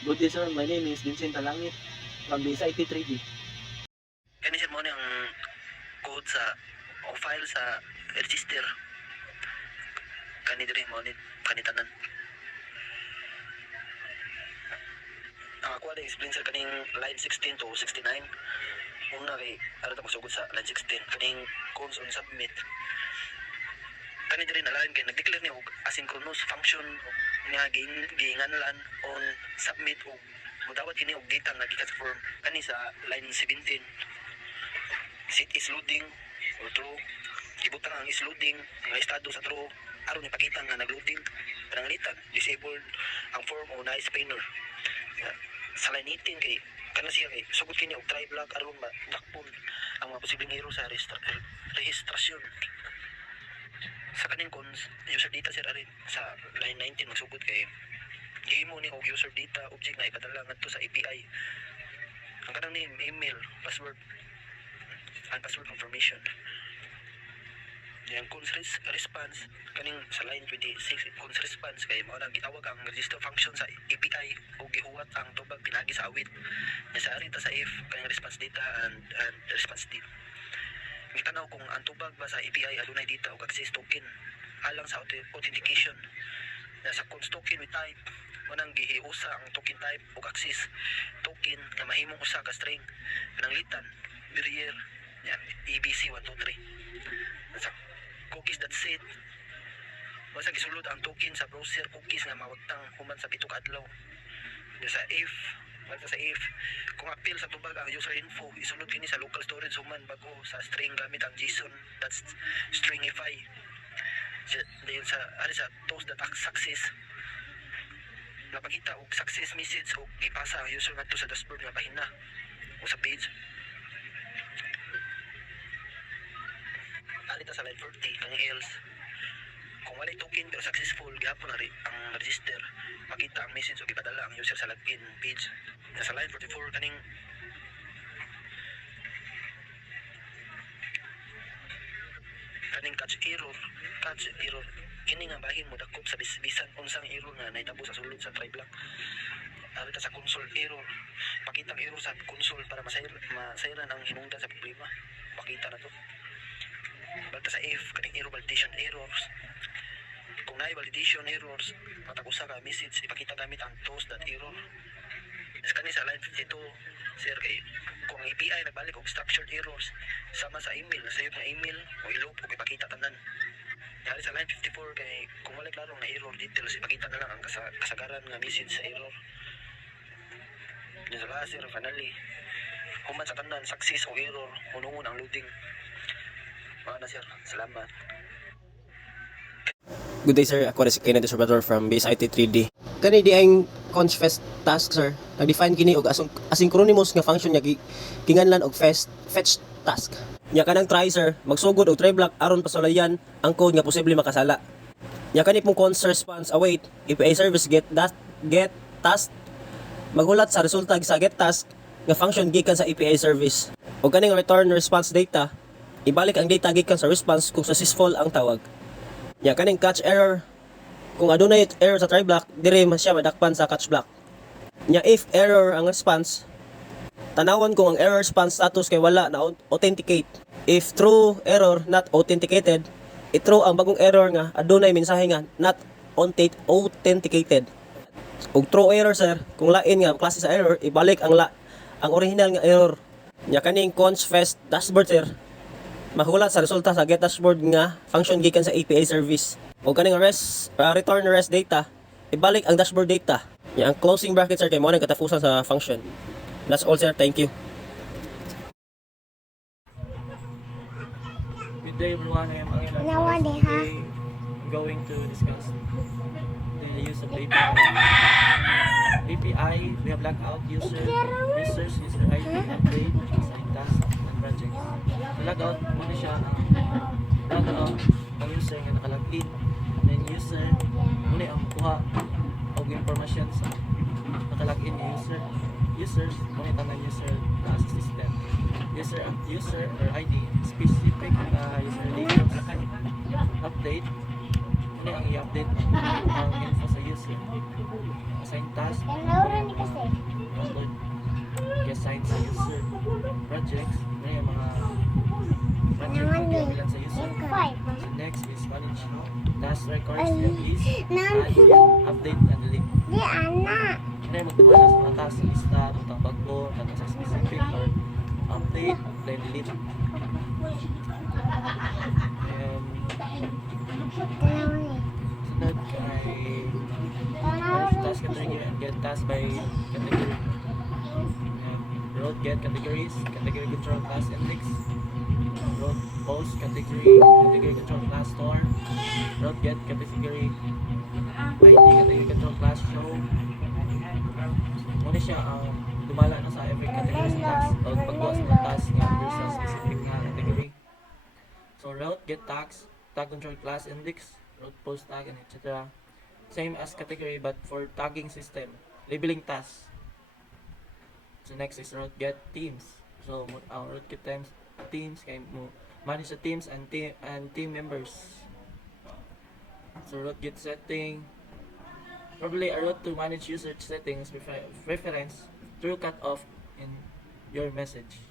Good day sir, my name is Vincent Talangit from the SIT 3D. Kani sir mo ang code sa o file sa register. Kani diri mo ni kanitanan. Ang ako ada explain sir kaning line 16 to 69. Una kay ara ta masugod sa line 16 kaning codes on submit. Kani diri na line kay nag-declare ni og asynchronous function nga giinganlan on submit og mudawat kini og data nga gikan sa form kani sa line 17. Set is loading or true. Ibutang ang is loading nga estado sa true aron ipakita nga nag-loading pananglitan disabled ang form o na spinner. Sa line 18 kay kana siya kay sugod kini og try block aron madakpon ang mga posibleng error sa rehistrasyon. Sa kaning cons user data sir arin sa line 19 magsugod kay gihimo ni og user data object nga ipadala ngadto sa API. Ang kanang name, email, password, and password confirmation. Yang cons response kaning sa line 26 cons response kay mao nang gitawag ang register function sa API o gihuwat ang tubag pinagi sa awit. Sa arita sa if kaning response data and response date. Gitanaw kung ang tubag ba sa API adunay data o access token alang sa authentication. Sa cons token with type manang gihiusa ang token type o access token nga mahimong usa ka string pananglitan barrier yan ABC 123. Sa cookies.set basta gisulod ang token sa browser cookies nga mawagtang human sa 7 ka adlaw. Sa if kung appeal sa tubag ang user info isulod kini sa local storage human bago sa string gamit ang JSON that's stringify. Dayon sa toast.success napakita og success message o ipasa ang user ngadto sa dashboard nga pahina o sa page. Alita sa line 40 kang else kung walay token pero successful gihapon ang register makita ang message o ipadala ang user sa login page. Sa line 44 kaning catch error kini nga bahin mo dakop sa bisan unsang error nga nahitabo sa sulod sa try block. Alita sa console error pakita ang error sa console para masayran ang hinungdan sa problema pakita na to. Basta sa if kaning error validation errors kung naay validation errors matagusa ka message ipakita gamit ang toast.error. Kani sa line 52 sir kay kung API nagbalik og structured errors sama sa email nasayod na email o ilog o ipakita tanan. Kaya sa line 54 kay kung wala klaro nga error details ipakita na lang ang kasagaran nga message sa error. Sa last sir finally human sa tanan success o error unungon ang loading. Na sir, salamat. Good day sir, ako si Kennedy Salvador from BSIT 3D. Kani di ang cons-fetch task sir, nag-define kini og asynchronous nga function nya ginganlan og fetch task. Nya kanang try sir, magsugod og try block aron pasulayan ang code nga posible makasala. Nya kani pong cons response await API service get task maghulat sa resulta sa get task nga function gikan sa API service. Og kaning return response data ibalik ang data gikan sa response kung successful ang tawag. Nya kaning catch error kung adunay error sa try block dire man siya madakpan sa catch block. Nya if error ang response tanawon kung ang error response status kay wala na authenticate. If true error not authenticated i-true ang bagong error nga adunay mensahe nga not authenticated. ug throw error sir, kung lain nga klase sa error, ibalik ang original nga error. Nya kaning const fetch dashboard sir, mahulat sa resulta sa get dashboard nga function gikan sa API service. O kaning return rest data, ibalik ang dashboard data. Nya ang closing bracket sir kay mo nang katapusan sa function. That's all sir, thank you. Good day everyone, I am Angela. Nawali, ha? Today, I'm going to discuss the use of API. API, we have logout, users, user ID, update, assign tasks, and projects. Sa logout, muna siya ang logout ng user nga nakalogin. Then user, muna ang kuha o information sa nakalogin ni user. Users, muna tanang user na sa system. User or ID, specific user details. Update, muna ang i-update ang info sa user. Assign task, Nauran ni kasi. upload, i-assign sa user. Projects, muna yung mga project na gamilan sa user. So next is manage task records and list, add, update, and delete. Di anak. Muna yung magtuwa sa mga task sa lista, tentang bago, tentang sa specific, or update, then delete. Tanaw ni. Sunod ay Tanaw merge task category and get task by category. Road get categories, category control class index. Road post category, category control class store. Road get category ID, category control class show. Muna siya ang dumala na sa every category sa task o pagbukas ng task nga sa specific nga category. So route get tags, tag control class index, route post tag, and etc. Same as category but for tagging system, labeling tasks. So next is route get teams. So our route get teams kay mo manage the teams and team members. So route get setting. Probably a route to manage user settings preference through cut off in your message.